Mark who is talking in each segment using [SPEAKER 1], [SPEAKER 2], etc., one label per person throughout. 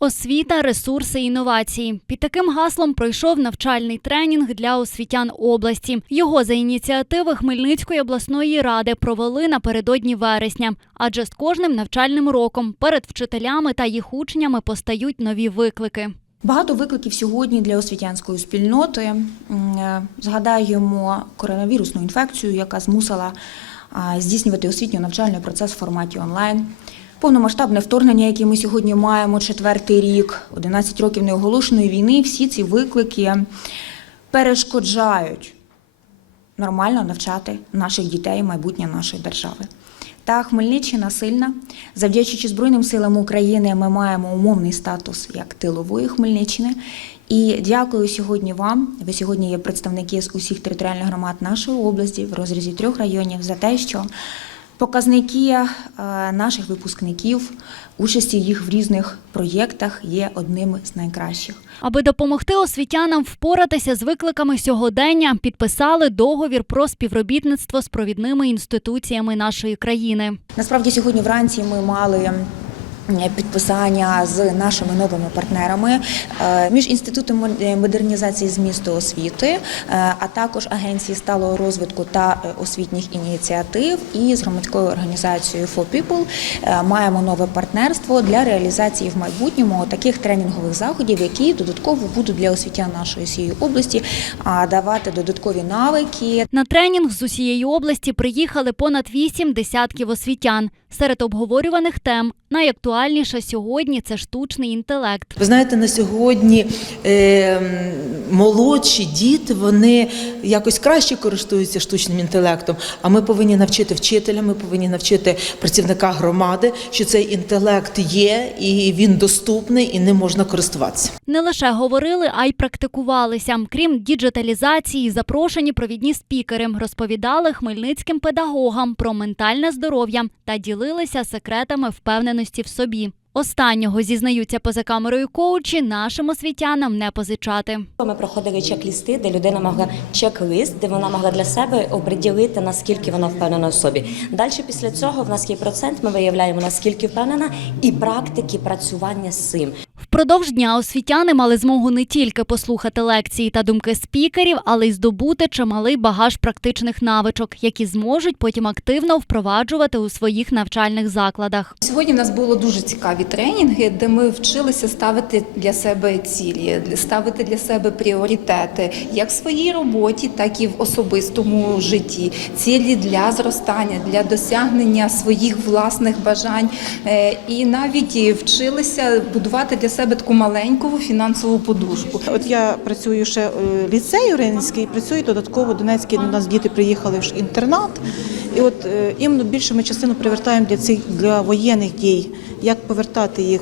[SPEAKER 1] Освіта, ресурси, інновації. Під таким гаслом пройшов навчальний тренінг для освітян області. Його за ініціативи Хмельницької обласної ради провели напередодні вересня. Адже з кожним навчальним роком перед вчителями та їх учнями постають нові виклики.
[SPEAKER 2] Багато викликів сьогодні для освітянської спільноти. Е, Згадаємо коронавірусну інфекцію, яка змусила здійснювати освітньо-навчальний процес в форматі онлайн. Повномасштабне вторгнення, яке ми сьогодні маємо четвертий рік, 11 років неоголошеної війни. Всі ці виклики перешкоджають нормально навчати наших дітей, майбутнє нашої держави. Та Хмельниччина сильна. Завдячуючи Збройним силам України, ми маємо умовний статус як тилової Хмельниччини. І дякую сьогодні вам. Ви сьогодні є представники з усіх територіальних громад нашої області в розрізі трьох районів за те, що показники е, наших випускників, участі їх в різних проєктах є одними з найкращих.
[SPEAKER 1] Аби допомогти освітянам впоратися з викликами сьогодення, підписали договір про співробітництво з провідними інституціями нашої країни.
[SPEAKER 2] Насправді сьогодні вранці ми мали підписання з нашими новими партнерами е, між інститутом мод- модернізації змісту освіти, е, а також агенції сталого розвитку та е, освітніх ініціатив і з громадською організацією For People маємо нове партнерство для реалізації в майбутньому таких тренінгових заходів, які додатково будуть для освітян нашої всієї області давати додаткові навики,
[SPEAKER 1] На тренінг з усієї області приїхали понад вісім десятків освітян. Серед обговорюваних тем найактуальніша сьогодні це штучний інтелект.
[SPEAKER 3] Ви знаєте, на сьогодні е, молодші діти вони якось краще користуються штучним інтелектом. А ми повинні навчити вчителя, ми повинні навчити працівника громади, що цей інтелект є і він доступний, і ним можна користуватися.
[SPEAKER 1] Не лише говорили, а й практикувалися. Крім діджиталізації, запрошені провідні спікери розповідали хмельницьким педагогам про ментальне здоров'я та ділилися секретами впевненості в собі. Останнього зізнаються поза камерою коучі нашим освітянам не позичати.
[SPEAKER 4] Ми проходили чек-лісти, де людина могла чек-лист, де вона могла для себе оприділити, наскільки вона впевнена в собі. Далі після цього в нас є процент, ми виявляємо, наскільки впевнена, і практики працювання з цим.
[SPEAKER 1] Впродовж дня освітяни мали змогу не тільки послухати лекції та думки спікерів, але й здобути чималий багаж практичних навичок, які зможуть потім активно впроваджувати у своїх навчальних закладах.
[SPEAKER 5] Сьогодні в нас було дуже цікаві тренінги, де ми вчилися ставити для себе цілі, ставити для себе пріоритети як в своїй роботі, так і в особистому житті. Цілі для зростання, для досягнення своїх власних бажань. Е, І навіть вчилися будувати для себе таку маленьку фінансову подушку.
[SPEAKER 6] От я працюю ще е, ліцей Уринський, працюю додатково Донецький. У нас діти приїхали в інтернат, і от е, іменно більше ми частину привертаємо для цих для воєнних дій, як повертати їх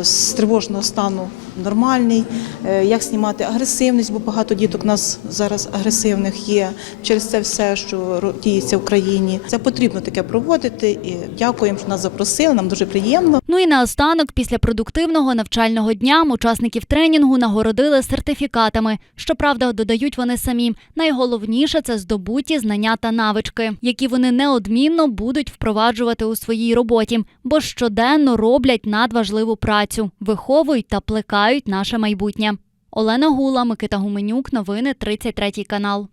[SPEAKER 6] е, з тривожного стану в нормальний, е, як знімати агресивність, бо багато діток у нас зараз агресивних є через це все, що діється в країні. Це потрібно таке проводити. І дякуємо, що нас запросили. Нам дуже приємно.
[SPEAKER 1] Ну і наостанок, після продуктивного навчального дня, учасників тренінгу нагородили сертифікатами. Щоправда, додають вони самі. Найголовніше це здобуті знання та навички, які вони неодмінно будуть впроваджувати у своїй роботі, бо щоденно роблять надважливу працю, виховують та плекають наше майбутнє. Олена Гула, Микита Гуменюк, новини 33 канал.